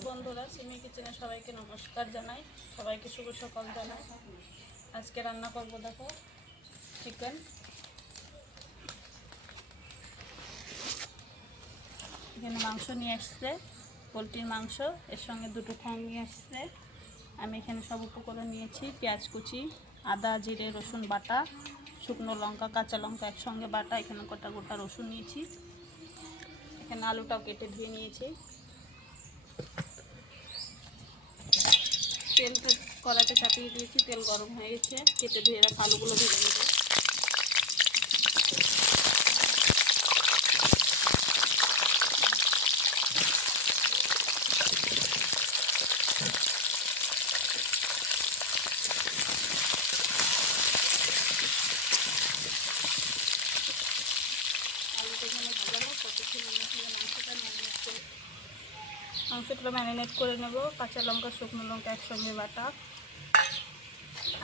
Hello বন্ধুরা, সিমি কিচেনে সবাইকে নমস্কার জানাই, সবাইকে শুভ সকাল জানাই। আজকে রান্না করব দেখো চিকেন। এখানে মাংস নিয়ে আসছে, পোলট্রির মাংস, এর সঙ্গে দুটো ঠ্যাং নিয়ে আসছে। আমি এখানে সব উপকরণ নিয়েছি, পেঁয়াজ কুচি, আদা জিরে রসুন বাটা, শুকনো লঙ্কা কাঁচা লঙ্কা একসঙ্গে বাটা, এখানে গোটা গোটা রসুন নিয়েছি। এখানে আলুটাও কেটে ধুয়ে নিয়েছি। তেল কড়াইতে চাপিয়ে দিয়েছি, তেল গরম হয়ে গেছে, কেটে ধুয়ে রাখা আলুগুলো ভেজে নেব। আলুটা এখানে ভাজানো, ততক্ষণ আমি এখানে মাংসটা ম্যারিনেট করে নেব। কাঁচা লঙ্কা শুকনো লঙ্কা একসঙ্গে বাটা,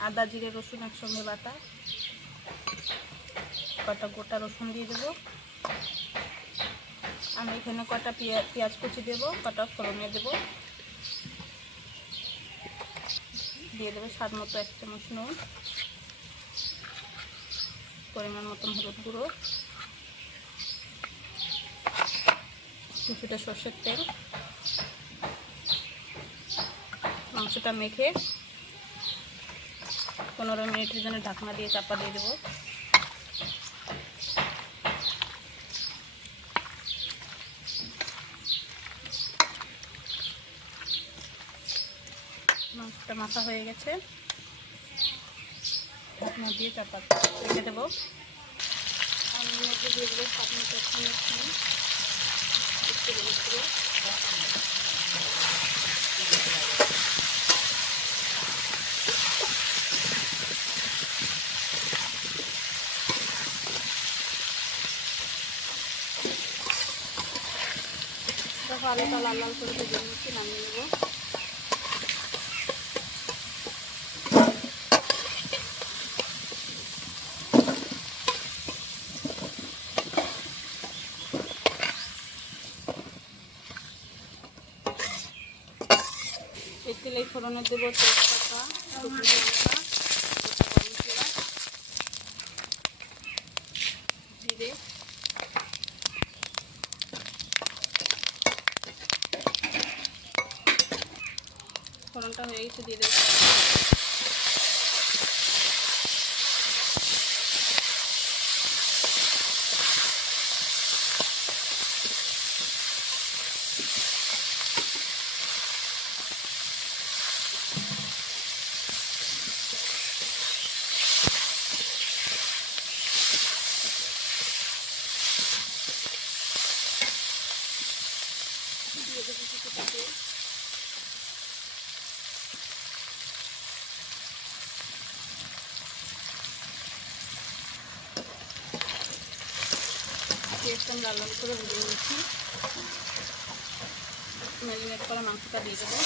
আদা জিরে রসুন একসঙ্গে বাটা, কটা গোটা রসুন দিয়ে দেবো। আমি এখানে কটা পেঁয়াজ কুচি দেবো, কটা ফোড়নে দেবো, দিয়ে দেবো স্বাদ মতো 1 চামচ নুন, পরিমাণ মতন হলুদ গুঁড়ো, কিছুটা সর্ষের তেল। মাংসটা মেখে 15 মিনিটের জন্য ঢাকনা দিয়ে চাপা দিয়ে দেবো। মাংসটা মাখা হয়ে গেছে, ঢাকনা দিয়ে চাপা রেখে দেবো। আমি মধ্যে দিয়ে দেবো স্বাদ মতো দেখো আলুটা লাল লাল করে ভেজে নিচ্ছি, নামিয়ে নেবো। এই তেলে ফোড়নে দেবো তেজপাতা, শুকনো লঙ্কা, গরম মশলা, জিরে, ফোড়নটা হয়ে গেছে, দিয়ে দেবো কিছুটা তেল। একদম লাল লাল করে ভেজে নিচ্ছি। ম্যারিনেট করা মাংসটা দিয়ে দেবো।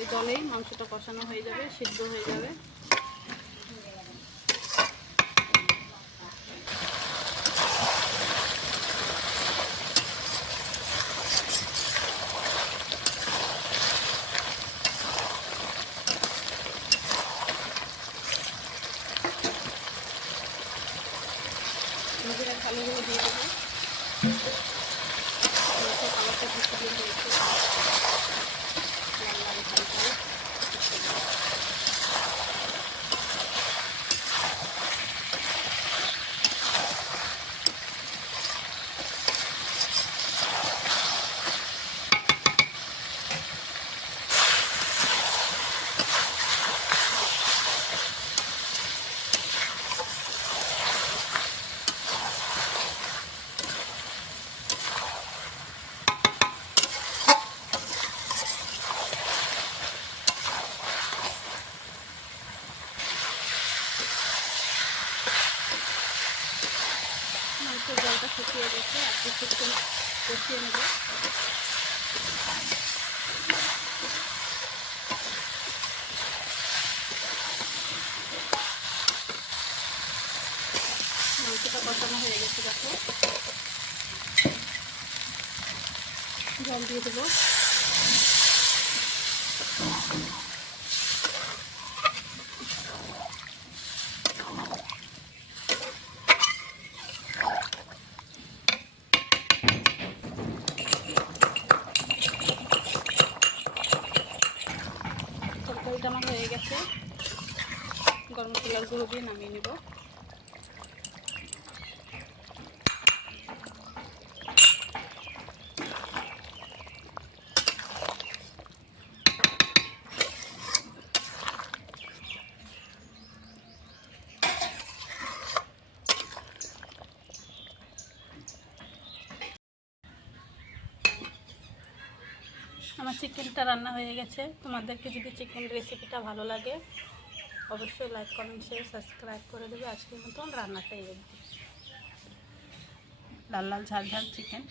এই জলেই মাংসটা কষানো হয়ে যাবে, সিদ্ধ হয়ে যাবে। নিজেরা আলুগুলো দিয়ে দেবো। কালারটা খুব সুন্দর হয়েছে, লাল লাল হালকা। মাংসের জলটা শুকিয়ে গেছে, আর কিছুক্ষণ কষিয়ে নেব। মাংসটা কষানো হয়ে গেছে, দেখো জল দিয়ে দেবো। তরকারিটা আমার হয়ে গেছে, গরম মশলার গুঁড়ো দিয়ে নামিয়ে নেব। আমার চিকেনটা রান্না হয়ে গেছে। তোমাদেরকে যদি চিকেন রেসিপিটা ভালো লাগে অবশ্যই লাইক, কমেন্ট, শেয়ার, সাবস্ক্রাইব করে দেবে। আজকের মতন রান্নাটাই লাল লাল ঝাল ঝাল চিকেন।